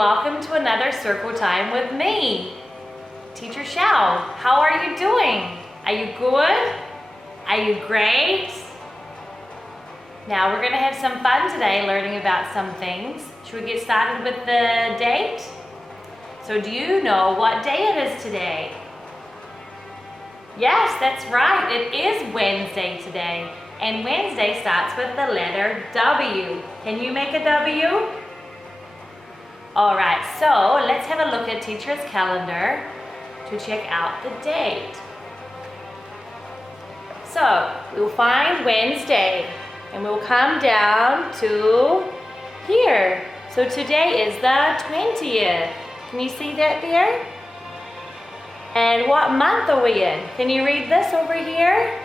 welcome to another Circle Time with me, Teacher Shell. How are you doing? Are you good? Are you great? Now we're going to have some fun today learning about some things. Should we get started with the date? So do you know what day it is today? Yes, that's right. It is Wednesday today. And Wednesday starts with the letter W. Can you make a W? All right, so let's have a look at teacher's calendar to check out the date. So we'll find Wednesday and we'll come down to here. So today is the 20th. Can you see that there? And what month are we in? Can you read this over here?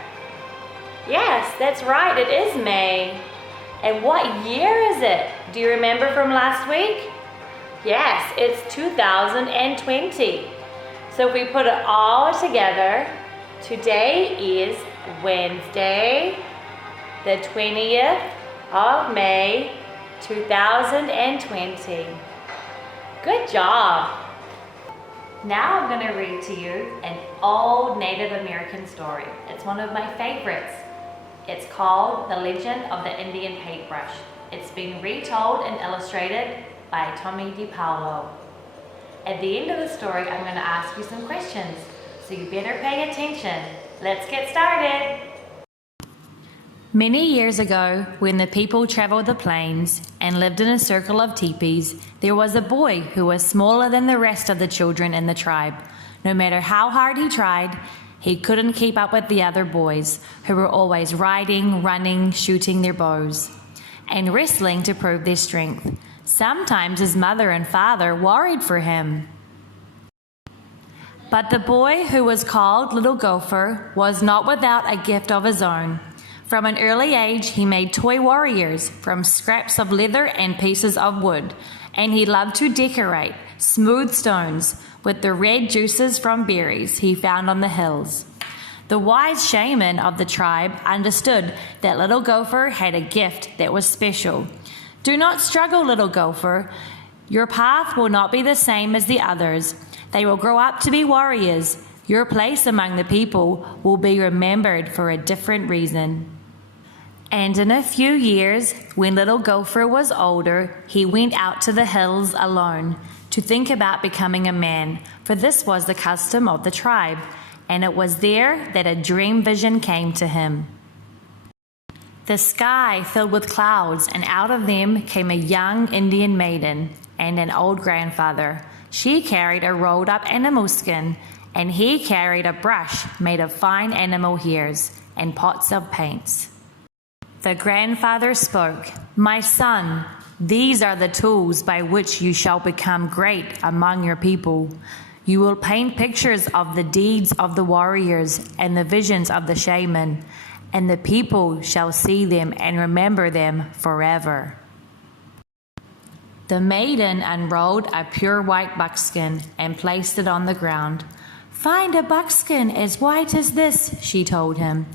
Yes, that's right, it is May. And what year is it? Do you remember from last week? Yes, it's 2020. So if we put it all together, today is Wednesday, the 20th of May, 2020. Good job. Now I'm going to read to you an old Native American story. It's one of my favorites. It's called The Legend of the Indian Paintbrush. It's been retold and illustrated by Tommy DiPaolo. At the end of the story, I'm going to ask you some questions, so you better pay attention. Let's get started. Many years ago, when the people traveled the plains and lived in a circle of teepees, there was a boy who was smaller than the rest of the children in the tribe. No matter how hard he tried, he couldn't keep up with the other boys, who were always riding, running, shooting their bows, and wrestling to prove their strength. Sometimes his mother and father worried for him. But the boy, who was called Little Gopher, was not without a gift of his own. From an early age, he made toy warriors from scraps of leather and pieces of wood, and he loved to decorate smooth stones with the red juices from berries he found on the hills. The wise shaman of the tribe understood that Little Gopher had a gift that was special. Do not struggle, Little Gopher. Your path will not be the same as the others. They will grow up to be warriors. Your place among the people will be remembered for a different reason. And in a few years, when Little Gopher was older, he went out to the hills alone to think about becoming a man, for this was the custom of the tribe, and it was there that a dream vision came to him. The sky filled with clouds, and out of them came a young Indian maiden and an old grandfather. She carried a rolled up animal skin, and he carried a brush made of fine animal hairs and pots of paints. The grandfather spoke, "My son, these are the tools by which you shall become great among your people. You will paint pictures of the deeds of the warriors and the visions of the shaman, and the people shall see them and remember them forever." The maiden unrolled a pure white buckskin and placed it on the ground. "Find a buckskin as white as this," she told him.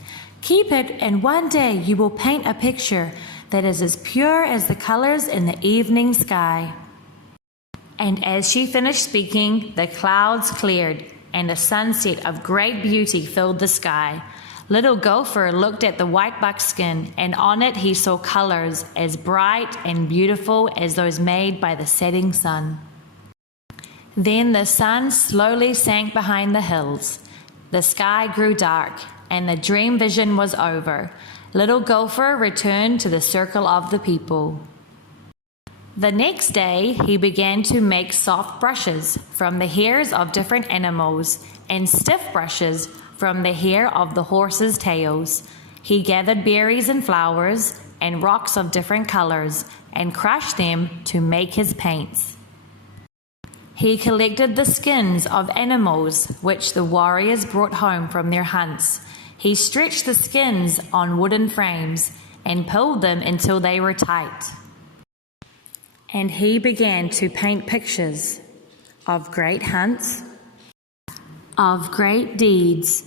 "Keep it, and one day you will paint a picture that is as pure as the colors in the evening sky." And as she finished speaking, the clouds cleared, and a sunset of great beauty filled the sky. Little Gopher looked at the white buckskin, and on it he saw colors as bright and beautiful as those made by the setting sun. Then the sun slowly sank behind the hills. The sky grew dark, and the dream vision was over. Little Gopher returned to the circle of the people. The next day, he began to make soft brushes from the hairs of different animals and stiff brushes from the hair of the horses' tails. He gathered berries and flowers and rocks of different colors and crushed them to make his paints. He collected the skins of animals which the warriors brought home from their hunts. He stretched the skins on wooden frames and pulled them until they were tight. And he began to paint pictures of great hunts, of great deeds,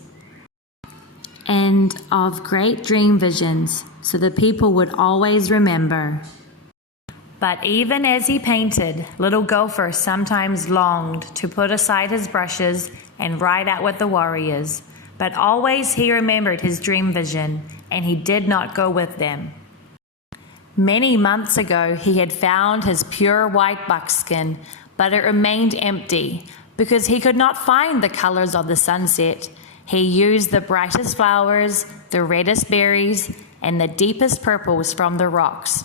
and of great dream visions, so the people would always remember. But even as he painted, little Gopher sometimes longed to put aside his brushes and ride out with the warriors. But always he remembered his dream vision, and he did not go with them. Many months ago, he had found his pure white buckskin, but it remained empty because he could not find the colors of the sunset. He used the brightest flowers, the reddest berries, and the deepest purples from the rocks.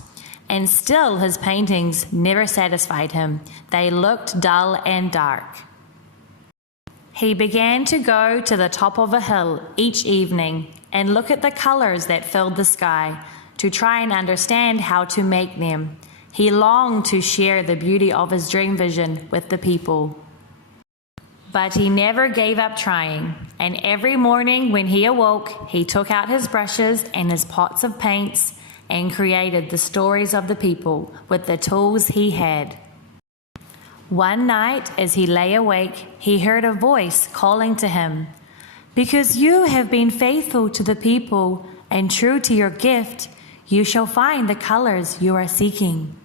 And still his paintings never satisfied him. They looked dull and dark. He began to go to the top of a hill each evening and look at the colors that filled the sky to try and understand how to make them. He longed to share the beauty of his dream vision with the people. But he never gave up trying, and every morning when he awoke, he took out his brushes and his pots of paints and created the stories of the people with the tools he had. One night, as he lay awake, he heard a voice calling to him, "Because you have been faithful to the people and true to your gift, you shall find the colors you are seeking.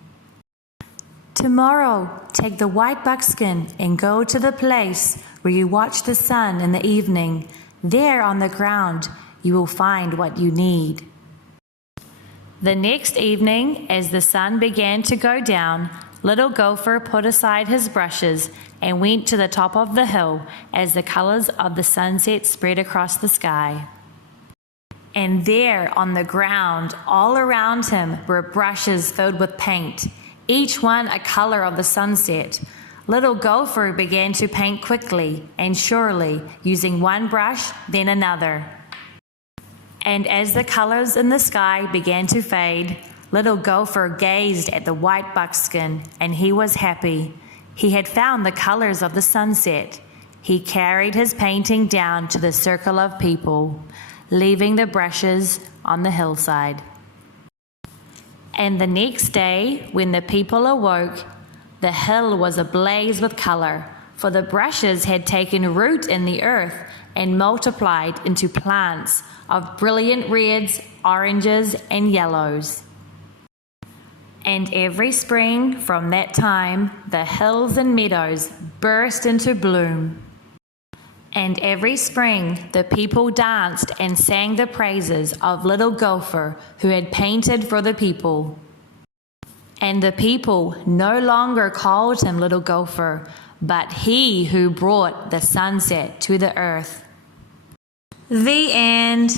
Tomorrow, take the white buckskin and go to the place where you watch the sun in the evening. There on the ground, you will find what you need." The next evening, as the sun began to go down, little Gopher put aside his brushes and went to the top of the hill as the colors of the sunset spread across the sky. And there on the ground, all around him, were brushes filled with paint, each one a color of the sunset. Little Gopher began to paint quickly and surely, using one brush, then another. And as the colors in the sky began to fade, little Gopher gazed at the white buckskin, and he was happy. He had found the colors of the sunset. He carried his painting down to the circle of people, leaving the brushes on the hillside. And the next day, when the people awoke, the hill was ablaze with color, for the brushes had taken root in the earth and multiplied into plants of brilliant reds, oranges, and yellows. And every spring from that time, the hills and meadows burst into bloom. And every spring, the people danced and sang the praises of little Gopher, who had painted for the people. And the people no longer called him little Gopher, but he who brought the sunset to the earth. The end.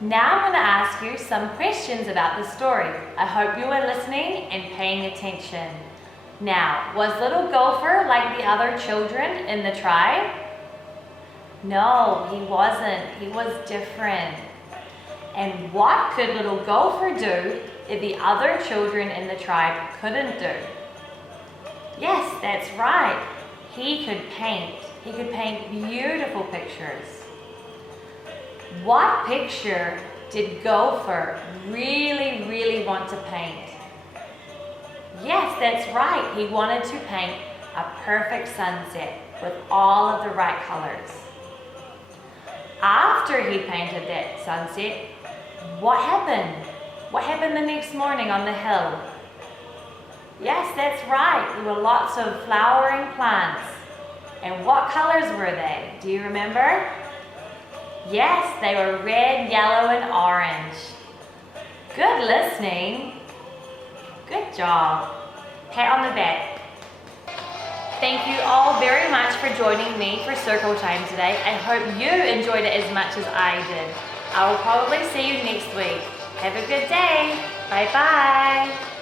Now I'm going to ask you some questions about the story. I hope you were listening and paying attention. Now, was little Gopher like the other children in the tribe? No, he wasn't. He was different. And what could little Gopher do that the other children in the tribe couldn't do? Yes, that's right. He could paint. He could paint beautiful pictures. What picture did Gopher really, really want to paint? Yes, that's right. He wanted to paint a perfect sunset with all of the right colors. After he painted that sunset, what happened? What happened the next morning on the hill? Yes, that's right. There were lots of flowering plants. And what colors were they? Do you remember? Yes, they were red, yellow, and orange. Good listening. Good job. Pat on the back. Thank you all very much for joining me for Circle Time today. I hope you enjoyed it as much as I did. I will probably see you next week. Have a good day. Bye-bye.